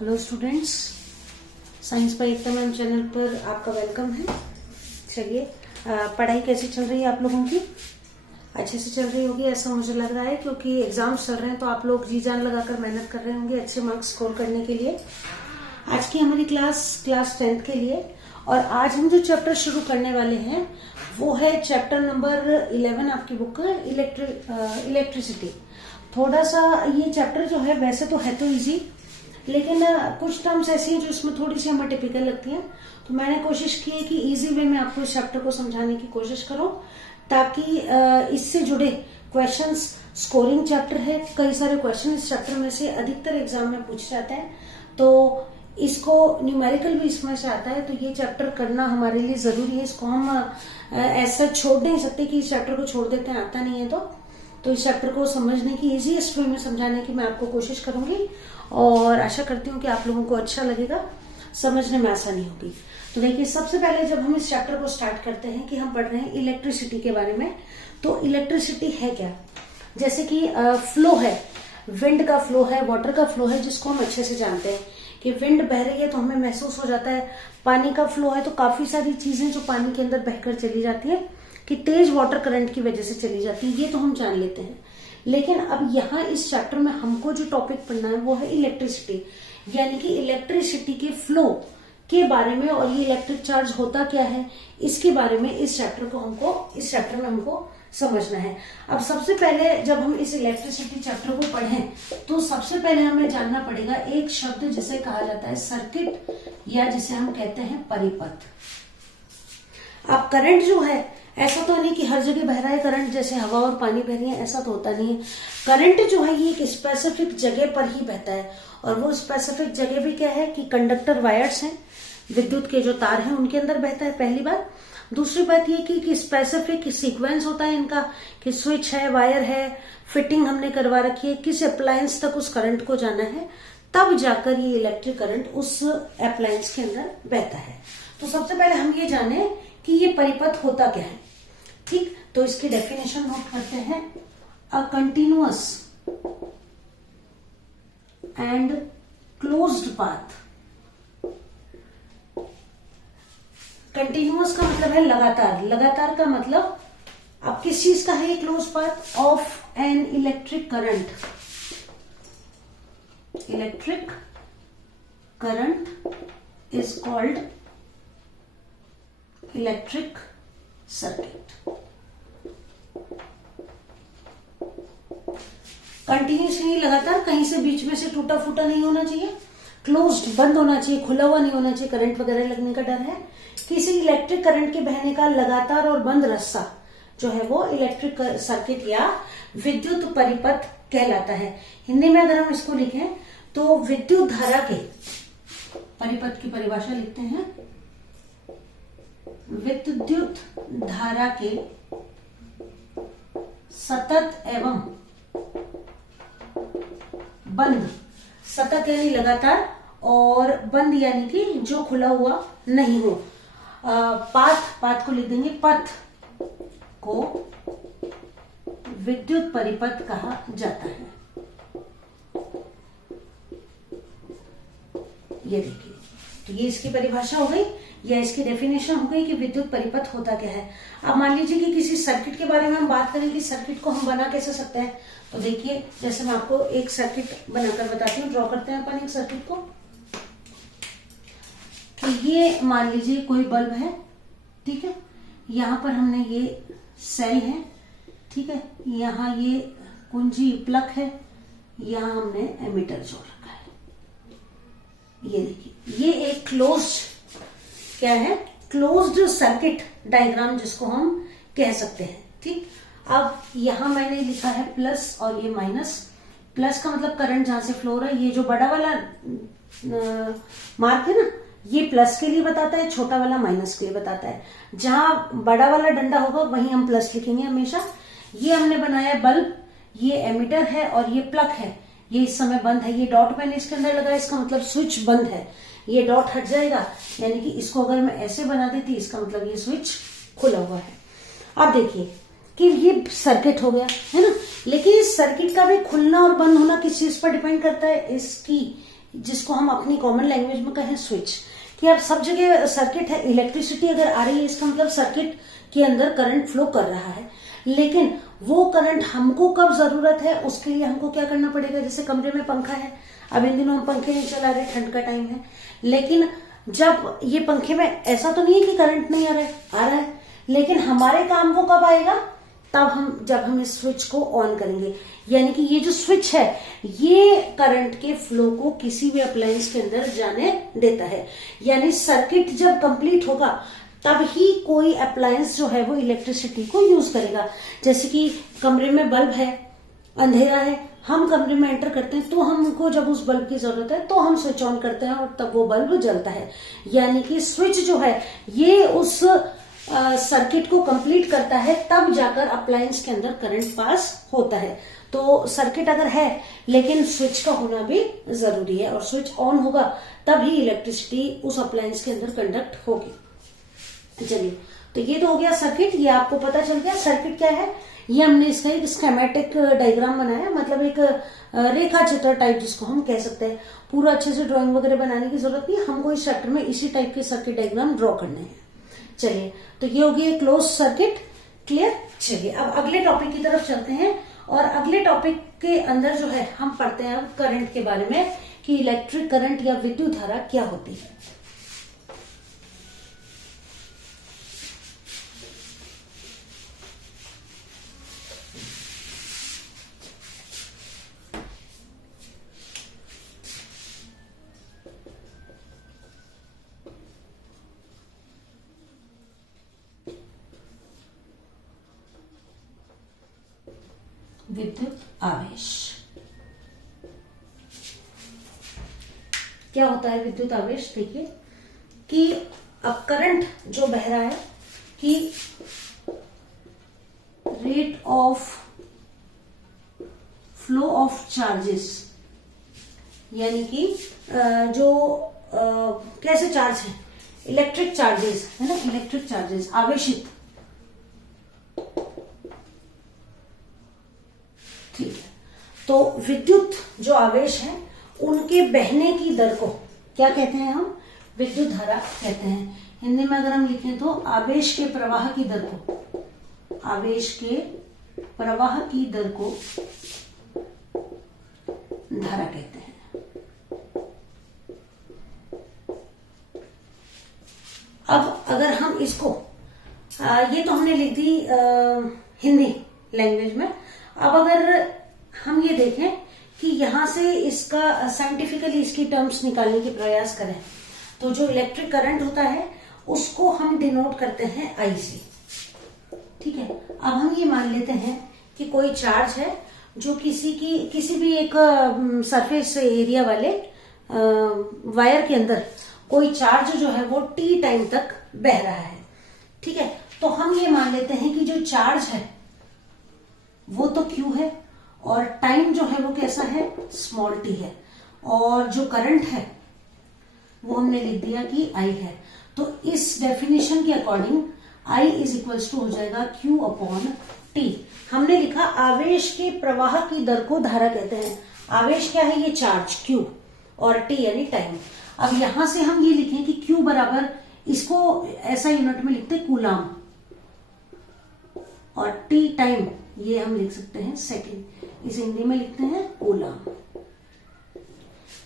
Hello students, science by Ekta ma'am channel पर आपका welcome है। चलिए, पढ़ाई कैसी चल रही है आप लोगों की? अच्छे से चल रही होगी ऐसा मुझे लग रहा है, क्योंकि एग्जाम्स चल रहे हैं तो आप लोग जी जान लगाकर मेहनत कर रहे होंगे अच्छे मार्क्स स्कोर करने के लिए। आज की हमारी क्लास 10th के लिए, और आज हम जो चैप्टर शुरू करने वाले हैं वो है चैप्टर नंबर 11 आपकी बुक है, इलेक्ट्रिसिटी। थोड़ा सा ये चैप्टर जो है वैसे तो है तो इजी, लेकिन कुछ टर्म्स ऐसी हैं जो इसमें थोड़ी सी हमें टिपिकल लगती हैं, तो मैंने कोशिश की है कि इजी वे में आपको इस चैप्टर को समझाने की कोशिश करूं, ताकि इससे जुड़े क्वेश्चंस, स्कोरिंग चैप्टर है, कई सारे क्वेश्चन इस चैप्टर में से अधिकतर एग्जाम में पूछे जाते हैं, तो इसको न्यूमेरिकल भी इसमें से आता है, तो ये चैप्टर करना हमारे लिए जरूरी है। इसको हम ऐसा छोड़ नहीं सकते कि इस चैप्टर को छोड़ देते हैं, आता नहीं है तो इस चैप्टर को समझने की इजीएस्ट वे में समझाने की मैं आपको कोशिश करूंगी, और आशा करती हूँ कि आप लोगों को अच्छा लगेगा, समझने में आसानी होगी। तो देखिए, सबसे पहले जब हम इस चैप्टर को स्टार्ट करते हैं कि हम पढ़ रहे हैं इलेक्ट्रिसिटी के बारे में, तो इलेक्ट्रिसिटी है क्या? जैसे कि फ्लो है, विंड का फ्लो है, वाटर का फ्लो है, जिसको हम अच्छे से जानते हैं कि विंड बह रही है तो हमें महसूस हो जाता है। पानी का फ्लो है तो काफी सारी चीजें जो पानी के अंदर बहकर चली जाती है कि तेज वाटर करंट की वजह से चली जाती है, ये तो हम जान लेते हैं। लेकिन अब यहाँ इस चैप्टर में हमको जो टॉपिक पढ़ना है वो है इलेक्ट्रिसिटी, यानी कि इलेक्ट्रिसिटी के फ्लो के बारे में, और ये इलेक्ट्रिक चार्ज होता क्या है इसके बारे में इस चैप्टर में हमको समझना है। अब सबसे पहले जब हम इस इलेक्ट्रिसिटी चैप्टर को पढ़ें तो सबसे पहले हमें जानना पड़ेगा एक शब्द जिसे कहा जाता है सर्किट, या जिसे हम कहते हैं परिपथ। अब करंट जो है, ऐसा तो नहीं कि हर जगह बह रहा है करंट, जैसे हवा और पानी बह रही है, ऐसा तो होता नहीं है। करंट जो है ये एक स्पेसिफिक जगह पर ही बहता है, और वो स्पेसिफिक जगह भी क्या है कि कंडक्टर वायर्स हैं, विद्युत के जो तार हैं उनके अंदर बहता है, पहली बात। दूसरी बात ये कि स्पेसिफिक सीक्वेंस होता है इनका, कि स्विच है, वायर है, फिटिंग हमने करवा रखी है, किस अप्लायंस तक उस करंट को जाना है, तब जाकर ये इलेक्ट्रिक करंट उस अप्लायंस के अंदर बहता है। तो सबसे पहले हम ये जाने कि ये परिपथ होता क्या है। ठीक, तो इसकी डेफिनेशन नोट करते हैं। A continuous and closed path. Continuous का मतलब है लगातार, लगातार का मतलब अब किस चीज का है ये close path? Of an electric current. Electric current is called electric circuit. Continuously लगातार, कहीं से बीच में से टूटा फूटा नहीं होना चाहिए, क्लोज्ड बंद होना चाहिए, खुला हुआ नहीं होना चाहिए, करंट वगैरह लगने का डर है। किसी इलेक्ट्रिक करंट के बहने का लगातार और बंद रास्ता जो है वो इलेक्ट्रिक सर्किट या विद्युत परिपथ कहलाता है। हिंदी में अगर हम इसको लिखें तो विद्युत धारा के परिपथ की परिभाषा लिखते हैं, विद्युत धारा के सतत एवं बंद, सतत यानी लगातार, और बंद यानी कि जो खुला हुआ नहीं हो। पाथ को लिख देंगे, पथ को विद्युत परिपथ कहा जाता है। ये देखिए, तो ये इसकी परिभाषा हो गई, या इसकी डेफिनेशन हो गई कि विद्युत परिपथ होता क्या है। अब मान लीजिए कि किसी सर्किट के बारे में हम बात करें कि सर्किट को हम बना कैसे सकते हैं, तो देखिए, जैसे मैं आपको एक सर्किट बनाकर बताती हूँ, ड्रॉ करते हैं अपन एक सर्किट को। तो ये मान लीजिए कोई बल्ब है, ठीक है, यहां पर हमने ये सेल है, ठीक है, यहाँ ये कुंजी प्लग है, यहां हमने एमीटर जोड़ रखा है। ये देखिए, ये एक क्लोज्ड क्या है, क्लोज्ड सर्किट डायग्राम जिसको हम कह सकते हैं। ठीक, अब यहां मैंने लिखा है प्लस और ये माइनस। प्लस का मतलब करंट जहां से फ्लो हो रहा है, ये जो बड़ा वाला मार्क है ना, ये प्लस के लिए बताता है, छोटा वाला माइनस के लिए बताता है। जहां बड़ा वाला डंडा होगा वहीं हम प्लस लिखेंगे हमेशा। ये हमने बनाया बल्ब, ये एमीटर है और ये प्लग है, ये इस समय बंद है। ये डॉट मैंने इसके अंदर लगाया, इसका मतलब स्विच बंद है। ये डॉट हट जाएगा, यानी कि इसको अगर मैं ऐसे बना देती, इसका मतलब ये स्विच खुला हुआ है। अब देखिए कि ये सर्किट हो गया है ना, लेकिन इस सर्किट का भी खुलना और बंद होना किस चीज पर डिपेंड करता है? इसकी जिसको हम अपनी कॉमन लैंग्वेज में कहें स्विच, कि अब सब जगह सर्किट है, इलेक्ट्रिसिटी अगर आ रही है इसका मतलब सर्किट के अंदर करंट फ्लो कर रहा है, लेकिन वो करंट हमको कब जरूरत है उसके लिए हमको क्या करना पड़ेगा। जैसे कमरे में पंखा है, अब इन दिनों हम पंखे नहीं चला रहे, ठंड का टाइम है, लेकिन जब ये पंखे में ऐसा तो नहीं है कि करंट नहीं आ रहा है, आ रहा है, लेकिन हमारे काम वो कब आएगा, तब जब हम इस स्विच को ऑन करेंगे। यानी कि ये जो स्विच है ये करंट के फ्लो को किसी भी अप्लायंस के अंदर जाने देता है। यानी सर्किट जब कंप्लीट होगा तब ही कोई अप्लायंस जो है वो इलेक्ट्रिसिटी को यूज करेगा। जैसे कि कमरे में बल्ब है, अंधेरा है, हम कमरे में एंटर करते हैं तो हमको जब उस बल्ब की जरूरत है तो हम स्विच ऑन करते हैं और तब वो बल्ब जलता है। यानी कि स्विच जो है ये उस सर्किट को कंप्लीट करता है, तब जाकर अप्लायंस के अंदर करंट पास होता है। तो सर्किट अगर है लेकिन स्विच का होना भी जरूरी है, और स्विच ऑन होगा तब ही इलेक्ट्रिसिटी उस अप्लायंस के अंदर कंडक्ट होगी। चलिए, तो ये तो हो गया सर्किट, ये आपको पता चल गया सर्किट क्या है। ये हमने इसका एक स्केमेटिक डायग्राम बनाया, मतलब एक रेखा चित्र टाइप जिसको हम कह सकते हैं। पूरा अच्छे से ड्राइंग वगैरह बनाने की जरूरत नहीं, हमको इस चैप्टर में इसी टाइप के सर्किट डायग्राम ड्रॉ करने हैं। चलिए, तो ये हो गया क्लोज सर्किट, क्लियर। चलिए अब अगले टॉपिक की तरफ चलते हैं, और अगले टॉपिक के अंदर जो है हम पढ़ते हैं अब करंट के बारे में, कि इलेक्ट्रिक करंट या विद्युत धारा क्या होती है। विद्युत आवेश क्या होता है। विद्युत आवेश देखिए कि अब करंट जो बह रहा है कि rate of flow of charges, यानी कि जो कैसे चार्ज है, इलेक्ट्रिक चार्जेस है ना, इलेक्ट्रिक चार्जेस आवेशित, ठीक है। तो विद्युत जो आवेश है उनके बहने की दर को क्या कहते हैं हम, विद्युत धारा कहते हैं। हिंदी में अगर हम लिखें तो आवेश के प्रवाह की दर को, आवेश के प्रवाह की दर को धारा कहते हैं। अब अगर हम इसको ये तो हमने लिख दी हिंदी लैंग्वेज में। अब अगर हम ये देखें कि यहां से इसका साइंटिफिकली इसकी टर्म्स निकालने की प्रयास करें, तो जो इलेक्ट्रिक करंट होता है उसको हम डिनोट करते हैं आई से, ठीक है। अब हम ये मान लेते हैं कि कोई चार्ज है जो किसी भी एक सरफेस एरिया वाले वायर के अंदर कोई चार्ज जो है वो टी टाइम तक बह रहा है, ठीक है। तो हम ये मान लेते हैं कि जो चार्ज है वो तो Q है, और टाइम जो है वो कैसा है, स्मॉल t है, और जो करंट है वो हमने लिख दिया कि I है। तो इस डेफिनेशन के according I is equals to हो जाएगा Q अपॉन T। हमने लिखा आवेश के प्रवाह की दर को धारा कहते हैं। आवेश क्या है, ये चार्ज Q, और T यानी टाइम। अब यहां से हम ये लिखें कि Q बराबर, इसको ऐसा यूनिट में लिखते कूलाम, और T टाइम ये हम लिख सकते हैं सेकंड, इसे हिंदी में लिखते हैं कूलाम,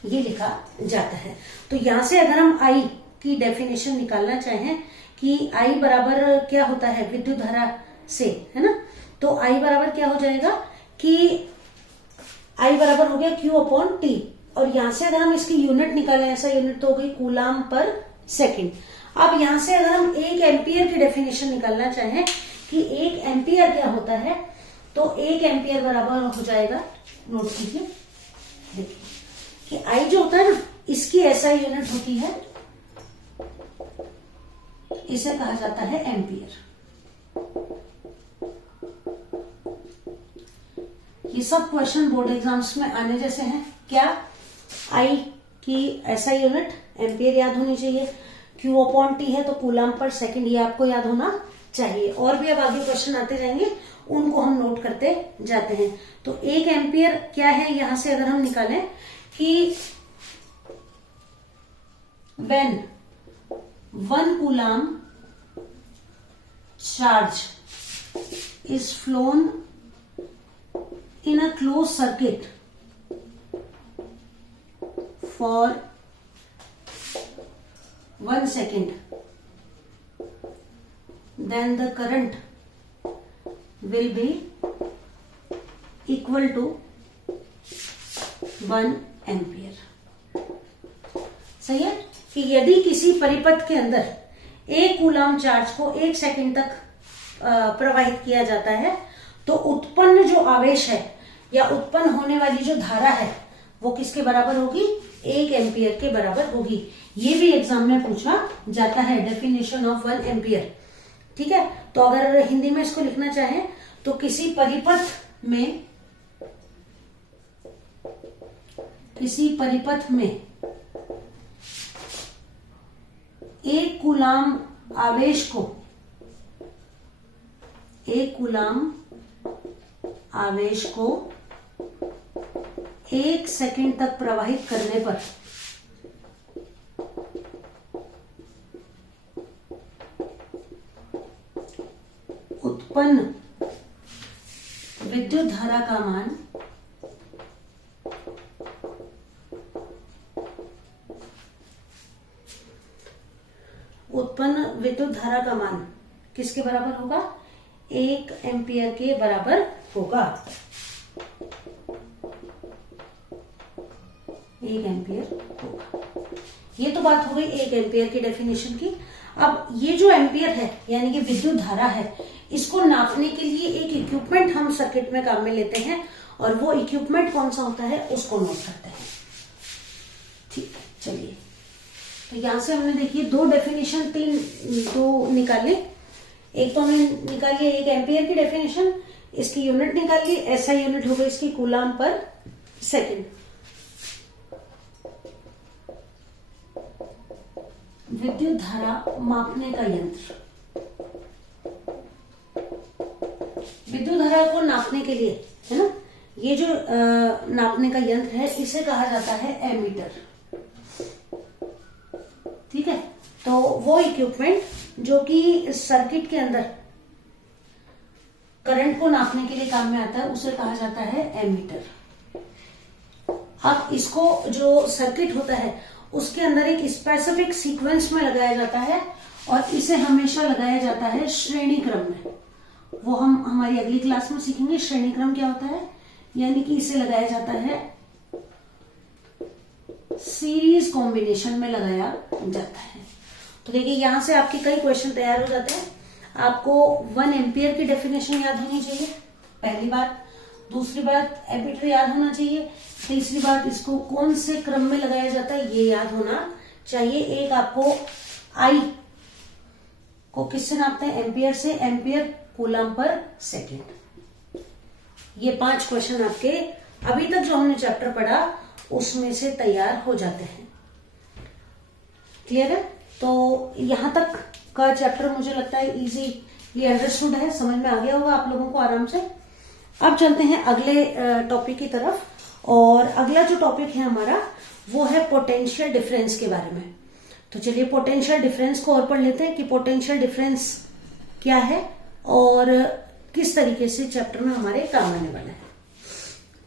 ये लिखा जाता है। तो यहां से अगर हम I की डेफिनेशन निकालना चाहें कि I बराबर क्या होता है विद्युत धारा से, है ना, तो I बराबर क्या हो जाएगा कि I बराबर हो गया Q अपॉन T, और यहां से अगर हम इसकी यूनिट निकालें, ऐसा यूनिट तो हो गई कूलाम पर सेकंड। अब यहां से अगर हम 1 एम्पियर की डेफिनेशन निकालना चाहें कि 1 एम्पियर क्या होता है, तो 1 एम्पियर बराबर हो जाएगा, नोट कीजिए, देखिए कि I जो होता है ना, इसकी ऐसा यूनिट होती है, इसे कहा जाता है एम्पियर। ये सब क्वेश्चन बोर्ड एग्जाम्स में आने जैसे हैं। क्या, I की ऐसा यूनिट एम्पियर याद होनी चाहिए, Q अपॉन T है तो कूलाम पर सेकंड, ये आपको याद होना चाहिए। और भी अब आगे क्वेश्चन आते जाएंगे, उनको हम नोट करते जाते हैं। तो 1 एम्पियर क्या है, यहां से अगर हम निकालें कि when 1 coulomb charge is flown in a closed circuit for 1 second, then the current will be equal to 1 ampere. सही है कि यदि किसी परिपथ के अंदर 1 कूलम चार्ज को 1 सेकंड तक प्रवाहित किया जाता है तो उत्पन्न जो आवेश है या उत्पन्न होने वाली जो धारा है वो किसके बराबर होगी? 1 एम्पियर के बराबर होगी। ये भी एग्जाम में पूछा जाता है, डेफिनेशन ऑफ 1 एम्पियर। ठीक है, तो अगर हिंदी में इसको लिखना चाहें तो किसी परिपथ में 1 कूलम आवेश को 1 सेकंड तक प्रवाहित करने पर उत्पन्न विद्युत धारा का मान किसके बराबर होगा? 1 एम्पियर के बराबर होगा। 1 एम्पियर होगा। ये तो बात हो गई 1 एम्पियर की डेफिनेशन की। अब ये जो एम्पियर है यानी कि विद्युत धारा है, इसको नापने के लिए एक इक्विपमेंट हम सर्किट में काम में लेते हैं और वो इक्विपमेंट कौन सा होता है उसको नोट करते हैं। ठीक है, चलिए तो यहां से हमने देखिए 2 डेफिनेशन 2 निकाले। एक तो हमने निकाली 1 एम्पियर की डेफिनेशन, इसकी यूनिट निकाली, ऐसा यूनिट हो गई इसकी कूलम पर सेकंड। विद्युत धारा मापने का यंत्र, विद्युत धारा को नापने के लिए है ना, ये जो नापने का यंत्र है इसे कहा जाता है एमीटर। ठीक है, तो वो इक्विपमेंट जो कि सर्किट के अंदर करंट को नापने के लिए काम में आता है उसे कहा जाता है एमीटर। अब इसको जो सर्किट होता है उसके अंदर एक स्पेसिफिक सीक्वेंस में लगाया जाता है और इसे हमेशा लगाया जाता है श्रेणी क्रम में। वो हम हमारी अगली क्लास में सीखेंगे श्रेणी क्रम क्या होता है, यानी कि इसे लगाया जाता है सीरीज कॉम्बिनेशन में लगाया जाता है। तो देखिए यहां से आपके कई क्वेश्चन तैयार हो जाते हैं। आपको 1 एम्पियर की डेफिनेशन याद होनी चाहिए, पहली बात। दूसरी बात एमीटर याद होना चाहिए। तीसरी बात इसको कौन से क्रम में लगाया जाता है ये याद होना चाहिए। एक आपको आई को किससे नापते हैं? एम्पियर से, एम्पियर कूलम पर सेकेंड। ये 5 क्वेश्चन आपके अभी तक जो हमने चैप्टर पढ़ा उसमें से तैयार हो जाते हैं। क्लियर है? तो यहां तक का चैप्टर मुझे लगता है इजीली अंडरस्टूड है, समझ में आ गया होगा आप लोगों को आराम से। अब चलते हैं अगले टॉपिक की तरफ, और अगला जो टॉपिक है हमारा वो है पोटेंशियल डिफरेंस के बारे में। तो चलिए पोटेंशियल डिफरेंस को और पढ़ लेते हैं कि पोटेंशियल डिफरेंस क्या है और किस तरीके से चैप्टर में हमारे काम आने वाला है।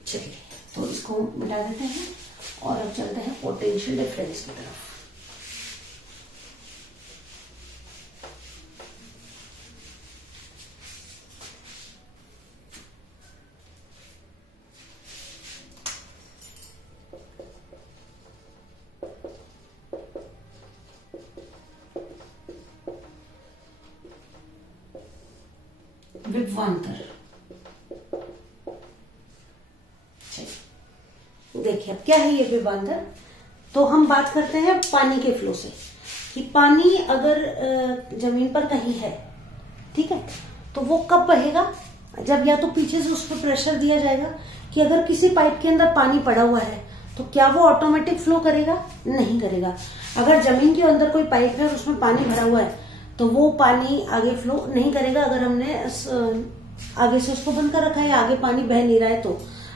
चलिए तो इसको मिटा देते हैं और अब चलते हैं पोटेंशियल डिफरेंस की तरफ। विभवांतर, देखिए अब क्या है ये विभवांतर। तो हम बात करते हैं पानी के फ्लो से कि पानी अगर जमीन पर कहीं है, ठीक है, तो वो कब बहेगा? जब या तो पीछे से उस पर प्रेशर दिया जाएगा कि अगर किसी पाइप के अंदर पानी पड़ा हुआ है तो क्या वो ऑटोमेटिक फ्लो करेगा? नहीं करेगा। अगर जमीन के अंदर कोई पाइप है और उसमें पानी भरा हुआ है तो वो पानी आगे फ्लो नहीं करेगा। अगर हमने आगे से उसको बंद कर रखा है या आगे पानी बह नहीं रहा है तो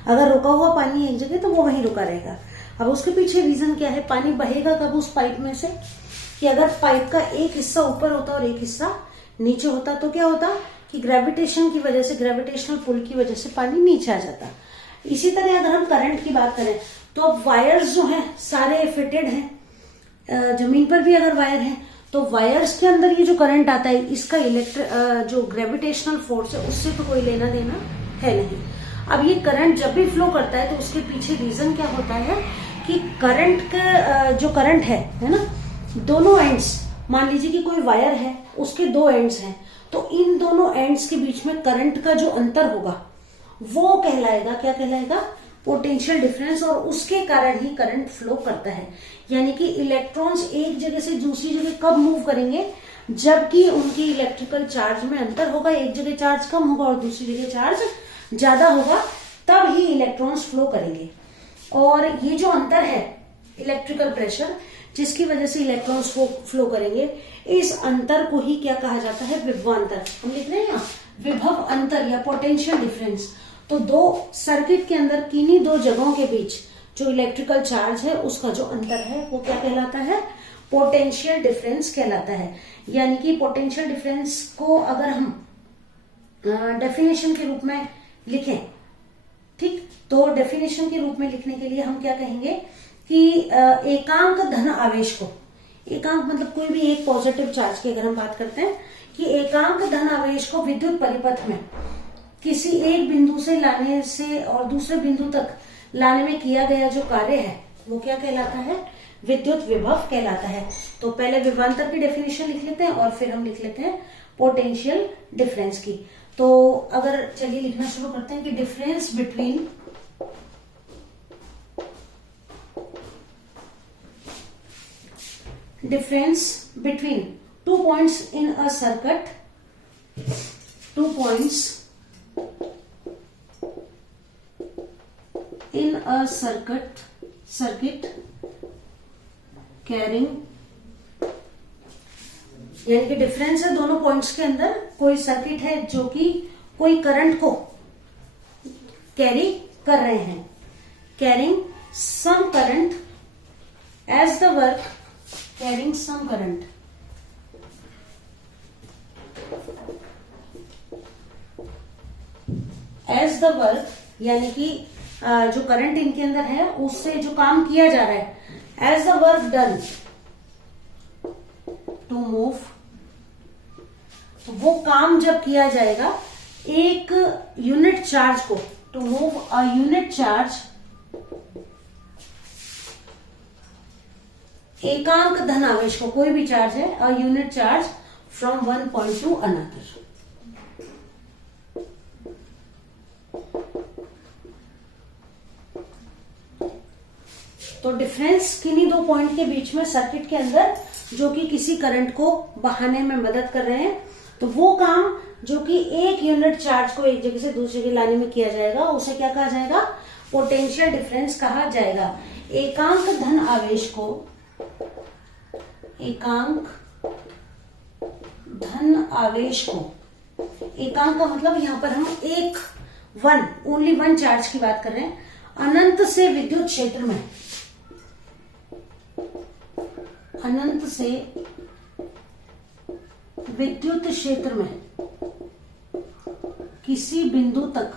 अगर रुका हुआ पानी एक जगह तो वो वहीं रुका रहेगा। अब उसके पीछे रीजन क्या है, पानी बहेगा कब उस पाइप में से, कि अगर पाइप का एक हिस्सा ऊपर होता और एक हिस्सा नीचे होता तो क्या होता कि ग्रेविटेशन की वजह से, ग्रेविटेशनल पुल की वजह से पानी नीचे आ जाता। इसी तरह अगर हम करंट की बात करें तो अब वायर्स जो हैं सारे फिटेड हैं, जमीन पर भी अगर वायर है तो वायर्स के अंदर ये जो करंट आता है इसका जो ग्रेविटेशनल फोर्स है उससे तो कोई लेना देना है नहीं। अब ये करंट जब भी फ्लो करता है तो उसके पीछे रीजन क्या होता है कि करंट का जो करंट है ना, दोनों एंड्स, मान लीजिए कि कोई वायर है उसके दो एंड्स हैं, तो इन दोनों एंड्स के बीच में करंट का जो अंतर होगा वो कहलाएगा, क्या कहलाएगा, पोटेंशियल डिफरेंस, और उसके कारण ही करंट फ्लो करता है। यानी कि इलेक्ट्रॉन्स एक जगह से दूसरी जगह कब मूव करेंगे, जबकि उनकी इलेक्ट्रिकल चार्ज में अंतर होगा, एक जगह चार्ज कम होगा और दूसरी जगह चार्ज ज्यादा होगा, तब ही इलेक्ट्रॉन्स फ्लो करेंगे। और ये जो अंतर है इलेक्ट्रिकल प्रेशर जिसकी वजह से इलेक्ट्रॉन्स फ्लो करेंगे, इस अंतर को ही क्या कहा जाता है, विभवांतर। हम लिख रहे हैं यहाँ विभव अंतर या पोटेंशियल डिफरेंस। तो दो सर्किट के अंदर किन्हीं दो जगहों के बीच जो इलेक्ट्रिकल चार्ज है उसका जो अंतर है वो क्या कहलाता है, पोटेंशियल डिफरेंस कहलाता है। यानी कि पोटेंशियल डिफरेंस को अगर हम डेफिनेशन के रूप में लिखें, ठीक, तो डेफिनेशन के रूप में लिखने के लिए हम क्या कहेंगे कि एकांक धन आवेश को, एकांक मतलब कोई भी एक पॉजिटिव चार्ज की अगर हम बात करते हैं कि एकांक धन आवेश को विद्युत परिपथ में किसी एक बिंदु से लाने से और दूसरे बिंदु तक लाने में किया गया जो कार्य है वो क्या कहलाता है, विद्युत विभव कहलाता है। तो पहले विभवांतर की डेफिनेशन लिख लेते हैं और फिर हम लिख लेते हैं पोटेंशियल डिफरेंस की। तो अगर चलिए लिखना शुरू करते हैं कि difference between two points in a circuit, 2 points in a circuit carrying, यानी कि डिफरेंस है दोनों पॉइंट्स के अंदर, कोई सर्किट है जो कि कोई करंट को कैरी कर रहे हैं, carrying some current as the work, carrying some current as the work, यानी कि जो करंट इनके अंदर है उससे जो काम किया जा रहा है, as the work done to move, वो काम जब किया जाएगा एक यूनिट चार्ज को, to move a unit charge, एकांक धन आवेश को, कोई भी चार्ज है, a unit charge from one point to another. तो डिफरेंस किन्हीं दो पॉइंट के बीच में सर्किट के अंदर जो कि किसी करंट को बहाने में मदद कर रहे हैं, तो वो काम जो कि एक यूनिट चार्ज को एक जगह से दूसरी जगह लाने में किया जाएगा उसे क्या कहा जाएगा, पोटेंशियल डिफरेंस कहा जाएगा। एकांक धन आवेश को, एकांक धन आवेश को, एकांक का मतलब यहां पर हम एक ओनली वन चार्ज की बात कर रहे हैं, अनंत से विद्युत क्षेत्र में, अनंत से विद्युत क्षेत्र में किसी बिंदु तक,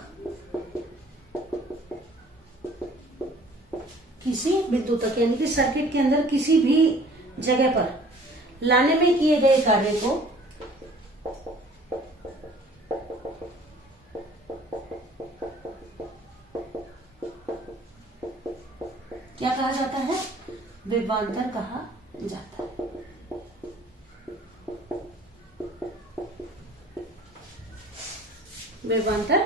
यानी कि सर्किट के अंदर किसी भी जगह पर लाने में किए गए कार्य को क्या कहा जाता है, विभवांतर कहा जाता है। विभवांतर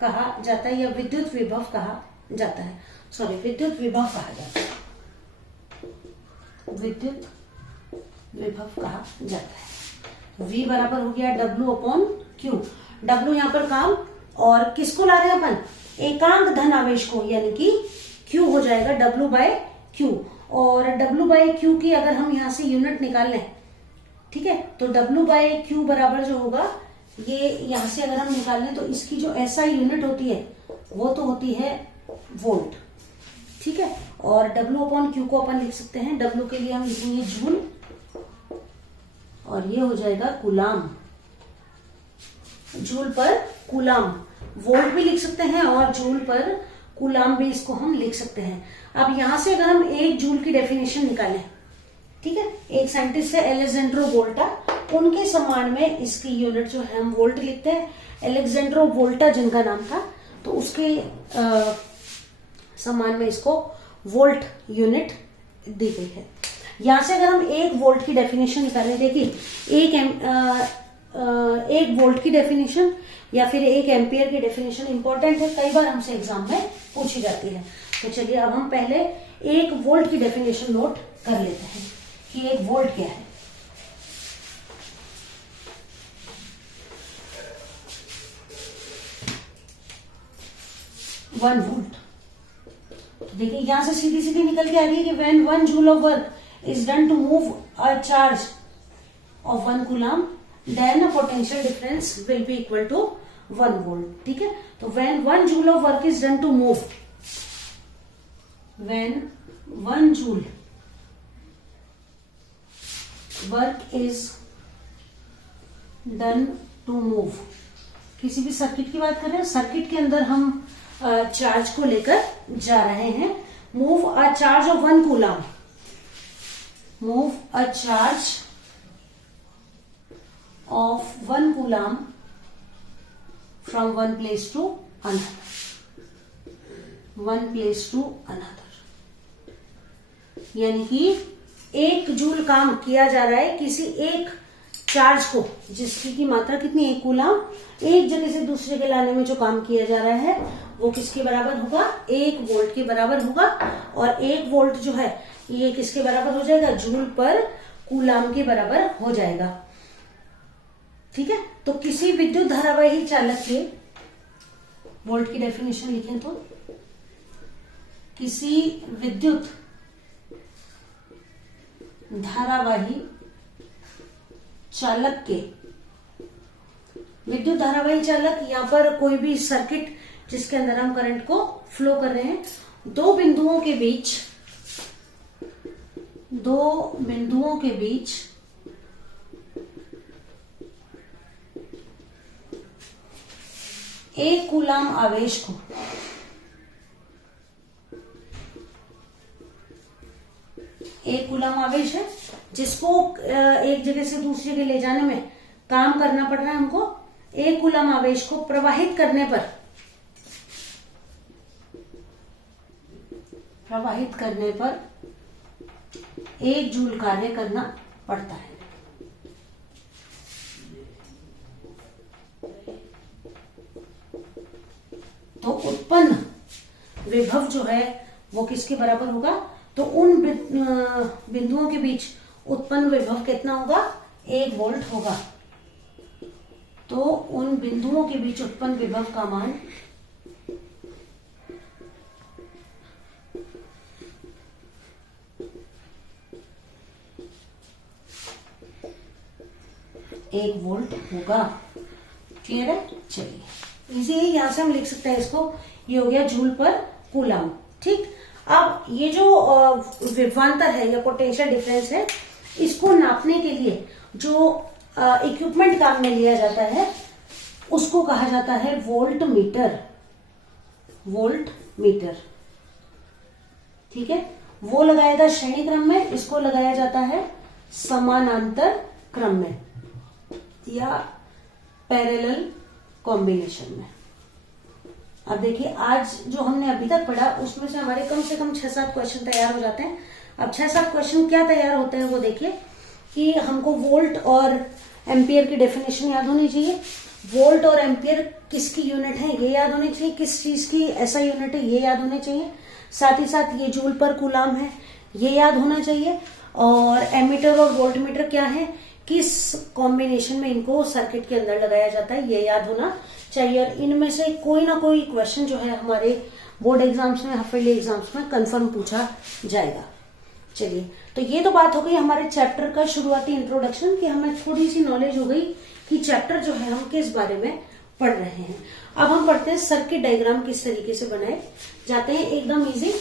कहा जाता है या विद्युत विभव कहा जाता है, सॉरी विद्युत विभव कहा जाता है, विद्युत विभव कहा जाता है। V बराबर हो गया W/Q, W यहां पर काम, और किसको ला रहे हैं अपन, एकांक धन आवेश को, यानी कि Q हो जाएगा W/Q, और W/Q की अगर हम यहां से यूनिट निकाल लें, ठीक है, तो W/Q बराबर जो होगा, ये यहां से अगर हम निकाल लें तो इसकी जो SI यूनिट होती है वो तो होती है वोल्ट, ठीक ठीक है। और W/Q को अपन लिख सकते हैं, W के लिए हम लिखेंगे जूल और ये हो जाएगा कूलाम, जूल पर कूलाम। वोल्ट भी लिख सकते हैं और जूल पर कूलाम भी इसको हम लिख सकते हैं। अब यहां से अगर हम एक जूल की डेफिनेशन निकालें, ठीक है, एक साइंटिस्ट है एलेक्जेंड्रो वोल्टा, उनके सम्मान में इसकी यूनिट जो है हम वोल्ट लिखते हैं। एलेक्जेंड्रो वोल्टा जिनका नाम था, तो उसके सम्मान में इसको वोल्ट यूनिट दी गई है। यहां से अगर हम एक वोल्ट की डेफिनेशन निकालें, देखिए एक वोल्ट की डेफिनेशन या फिर एक एम्पियर की डेफिनेशन इंपॉर्टेंट है, कई बार हमसे एग्जाम में पूछी जाती है। तो चलिए अब हम पहले एक वोल्ट की डेफिनेशन नोट कर लेते हैं कि एक वोल्ट क्या है। वन वोल्ट, देखिए यहां से सीधी सीधी निकल के आ रही है कि when 1 joule of work is done to move a charge of 1 coulomb then a potential difference will be equal to 1 volt. ठीक है, तो when 1 joule of work is done to move, when 1 joule work is done to move, किसी भी circuit की बात कर रहे हैं, सर्किट के अंदर हम चार्ज को लेकर जा रहे हैं। Move a charge of 1 coulomb, move a charge of 1 coulomb from one place to another, one place to another, यानी कि 1 जूल काम किया जा रहा है किसी एक चार्ज को, जिसकी की मात्रा कितनी, 1 कूलम, एक जगह से दूसरे जगह लाने में जो काम किया जा रहा है वो किसके बराबर होगा, 1 वोल्ट के बराबर होगा। और 1 वोल्ट जो है ये किसके बराबर हो जाएगा, जूल पर कूलम के बराबर हो जाएगा। ठीक है, तो किसी विद्युत धारावाही चालक के, वोल्ट की डेफिनेशन लिखें तो, किसी विद्युत धारावाही चालक के, विद्युत धारावाही चालक यहां पर कोई भी सर्किट जिसके अंदर हम करंट को फ्लो कर रहे हैं, दो बिंदुओं के बीच 1 कूलम आवेश को, एक कूलम आवेश है जिसको एक जगह से दूसरी जगह ले जाने में काम करना पड़ रहा है हमको, 1 कूलम आवेश को प्रवाहित करने पर 1 जूल कार्य करना पड़ता है। तो उत्पन्न विभव जो है वो किसके बराबर होगा, तो उन बिंदुओं के बीच उत्पन्न विभव कितना होगा, 1 वोल्ट होगा। तो उन बिंदुओं के बीच उत्पन्न विभव का मान 1 वोल्ट होगा। क्लियर है, चलिए इजी है, यहां से हम लिख सकते हैं इसको, ये हो गया जूल पर कूलम। ठीक, अब ये जो विभवांतर है या पोटेंशियल डिफरेंस है, इसको नापने के लिए जो इक्विपमेंट काम में लिया जाता है उसको कहा जाता है वोल्ट मीटर, वोल्ट मीटर। ठीक है, वो लगाया था श्रेणी क्रम में, इसको लगाया जाता है समानांतर क्रम में या पैरेलल कॉम्बिनेशन में। अब देखिए आज जो हमने अभी तक पढ़ा उसमें से हमारे कम से कम 6-7 क्वेश्चन तैयार हो जाते हैं। अब 6-7 क्वेश्चन क्या तैयार होते हैं वो देखिए, कि हमको वोल्ट और एम्पियर की डेफिनेशन याद होनी चाहिए, वोल्ट और एम्पियर किसकी यूनिट है ये याद होनी चाहिए, किस चीज की ऐसा यूनिट है ये याद होने चाहिए, साथ ही साथ ये जूल पर कूलम है ये याद होना चाहिए, और एमीटर और वोल्ट मीटर क्या है, किस कॉम्बिनेशन में इनको सर्किट के अंदर लगाया जाता है ये याद होना चाहिए। और इनमें से कोई ना कोई क्वेश्चन जो है हमारे बोर्ड एग्जाम्स में, हाफ ईयरली एग्जाम्स में कंफर्म पूछा जाएगा। चलिए, तो ये तो बात हो गई हमारे चैप्टर का शुरुआती इंट्रोडक्शन, कि हमें थोड़ी सी नॉलेज हो गई कि चैप्टर जो है हम किस बारे में पढ़ रहे हैं। अब हम पढ़ते हैं सर्किट डायग्राम किस तरीके से बनाए जाते हैं, एकदम इजी।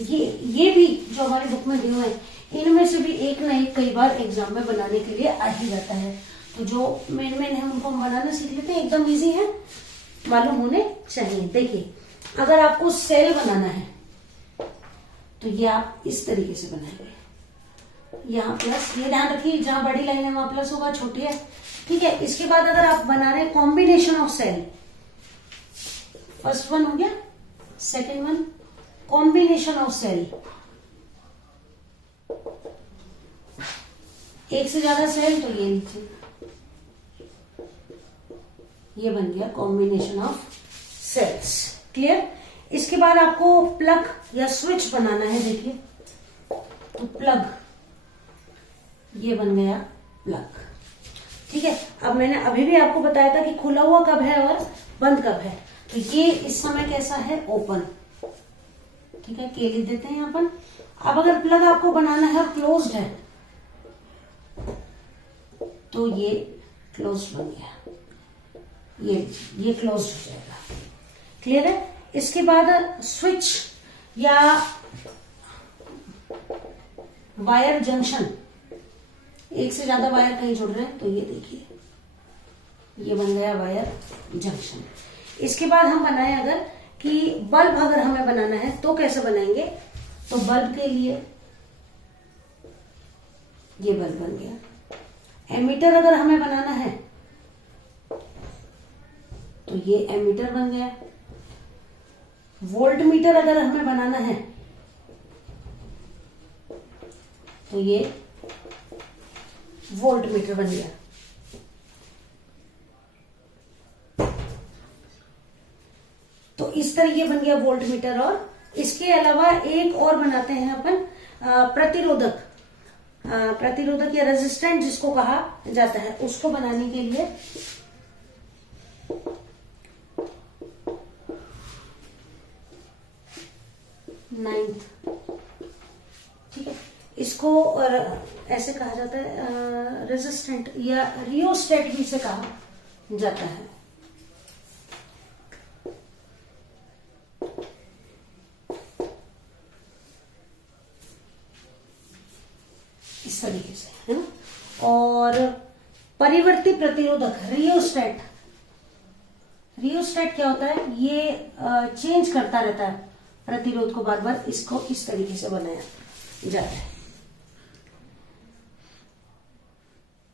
ये भी जो हमारी बुक में दिए हुए हैं, इनमें से भी एक ना एक कई बार एग्जाम में बनाने के लिए आ ही जाता है। तो जो मेन है उनको हम बनाना सीख लेते हैं, एकदम इजी है, मालूम होने चाहिए। देखिए, अगर आपको सेल बनाना है तो ये आप इस तरीके से बनाएंगे, यहाँ प्लस, ये ध्यान रखिए जहां बड़ी लाइन है वहां प्लस होगा, छोटी है, ठीक है। इसके बाद अगर आप बना रहे हैं combination of cell, first one हो गया, second one combination of cell, एक से ज्यादा सेल तो ये नीचे, ये बन गया कॉम्बिनेशन ऑफ सेल्स। क्लियर। इसके बाद आपको प्लग या स्विच बनाना है। देखिए, तो प्लग, ये बन गया प्लग, ठीक है। अब मैंने अभी भी आपको बताया था कि खुला हुआ कब है और बंद कब है, तो ये इस समय कैसा है, ओपन, ठीक है, के लिख देते हैं यहाँ पर। अब अगर प्लग आपको बनाना है और क्लोज्ड है तो ये क्लोज्ड बन गया, ये क्लोज्ड हो जाएगा। क्लियर है। इसके बाद स्विच या वायर जंक्शन, एक से ज्यादा वायर कहीं जुड़ रहे हैं तो ये देखिए, ये बन गया वायर जंक्शन। इसके बाद हम बनाए अगर कि बल्ब अगर हमें बनाना है तो कैसे बनाएंगे, तो बल्ब के लिए ये बल्ब बन गया। एमीटर अगर हमें बनाना है तो ये एमीटर बन गया। वोल्ट मीटर अगर हमें बनाना है तो ये वोल्ट मीटर बन गया। तो इस तरह ये बन गया वोल्ट मीटर। और इसके अलावा एक और बनाते हैं अपन प्रतिरोधक, प्रतिरोधक या रेजिस्टेंट जिसको कहा जाता है, उसको बनाने के लिए नाइन्थ, ठीक है, इसको ऐसे कहा जाता है रेजिस्टेंट या रियोस्टेट भी से कहा जाता है। इस तरीके से, है ना। और परिवर्ती प्रतिरोधक रियोस्टेट, रियोस्टेट क्या होता है, ये चेंज करता रहता है प्रतिरोध को बार बार, इसको इस तरीके से बनाया जाता है।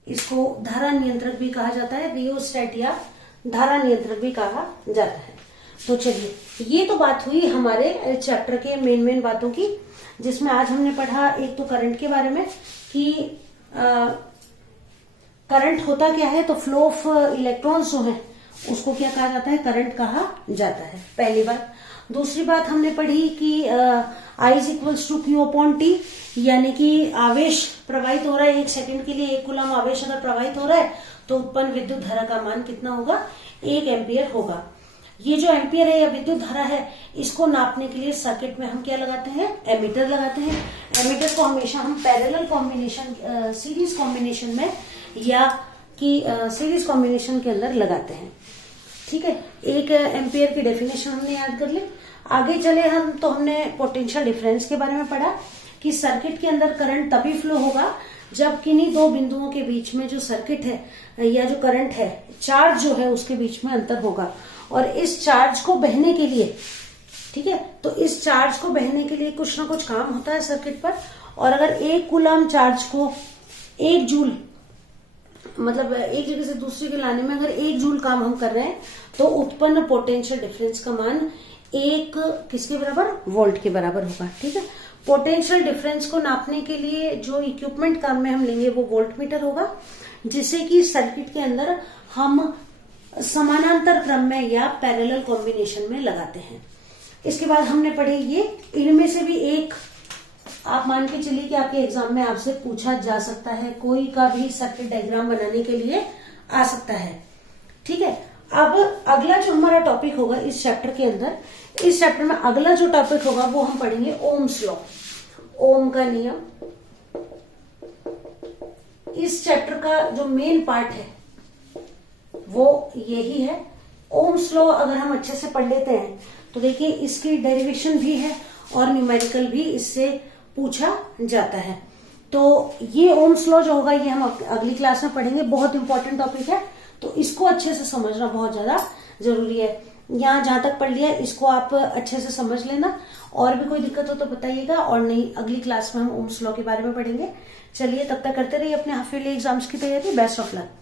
इसको धारा नियंत्रक भी कहा जाता है, रियोस्टेट या धारा नियंत्रक भी कहा जाता है। तो चलिए, ये तो बात हुई हमारे चैप्टर के मेन बातों की, जिसमें आज हमने पढ़ा एक तो करंट के बारे में कि करंट होता क्या है, तो फ्लो ऑफ इलेक्ट्रॉन्स जो है उसको क्या कहा जाता है, करंट कहा जाता है, पहली बात। दूसरी बात हमने पढ़ी कि I is equals to Q upon T, यानी कि आवेश प्रवाहित हो रहा है, एक सेकंड के लिए 1 कूलम आवेश अगर प्रवाहित हो रहा है तो उत्पन्न विद्युत धारा का मान कितना होगा, 1 एम्पियर होगा। ये जो एम्पियर है या विद्युत धारा है, इसको नापने के लिए सर्किट में हम क्या लगाते हैं, एमीटर लगाते हैं। एमीटर को हमेशा हम पैरेलल कॉम्बिनेशन, सीरीज कॉम्बिनेशन में या कि सीरीज कॉम्बिनेशन के अंदर लगाते हैं, ठीक है। 1 एम्पियर की डेफिनेशन हमने याद कर ली। आगे चले हम तो हमने पोटेंशियल डिफरेंस के बारे में पढ़ा कि सर्किट के अंदर करंट तभी फ्लो होगा जब किन्हीं दो बिंदुओं के बीच में जो सर्किट है या जो करंट है, चार्ज जो है उसके बीच में अंतर होगा। और इस चार्ज को बहने के लिए, ठीक है, तो इस चार्ज को बहने के लिए कुछ ना कुछ काम होता है सर्किट पर। और अगर 1 कूलम चार्ज को 1 जूल, मतलब एक जगह से दूसरी के लाने में अगर 1 जूल काम हम कर रहे हैं तो उत्पन्न पोटेंशियल डिफरेंस का मान 1 किसके बराबर, वोल्ट के बराबर होगा, ठीक है। पोटेंशियल डिफरेंस को नापने के लिए जो इक्विपमेंट काम में हम लेंगे वो वोल्ट मीटर होगा, जिसे कि सर्किट के अंदर हम समानांतर क्रम में या पैरेलल कॉम्बिनेशन में लगाते हैं। इसके बाद हमने पढ़े ये, इनमें से भी एक आप मान के चलिए कि आपके एग्जाम में आपसे पूछा जा सकता है, कोई का भी सर्किट डायग्राम बनाने के लिए आ सकता है, ठीक है। अब अगला जो हमारा टॉपिक होगा इस चैप्टर के अंदर, इस चैप्टर में अगला जो टॉपिक होगा वो हम पढ़ेंगे ओम्स लॉ, ओम का नियम। इस चैप्टर का जो मेन पार्ट है वो यही है। ओम्स लॉ अगर हम अच्छे से पढ़ लेते हैं तो देखिए इसकी डेरिवेशन भी है और न्यूमेरिकल भी इससे पूछा जाता है। तो ये ओम्स लॉ जो होगा ये हम अगली क्लास में पढ़ेंगे, बहुत इंपॉर्टेंट टॉपिक है, तो इसको अच्छे से समझना बहुत ज्यादा जरूरी है। यहाँ जहां तक पढ़ लिया इसको आप अच्छे से समझ लेना, और भी कोई दिक्कत हो तो बताइएगा, और नहीं अगली क्लास में हम ओम्स लॉ के बारे में पढ़ेंगे। चलिए तब तक करते रहिए अपने हाफ ईयरली एग्जाम्स की तैयारी। Best of luck.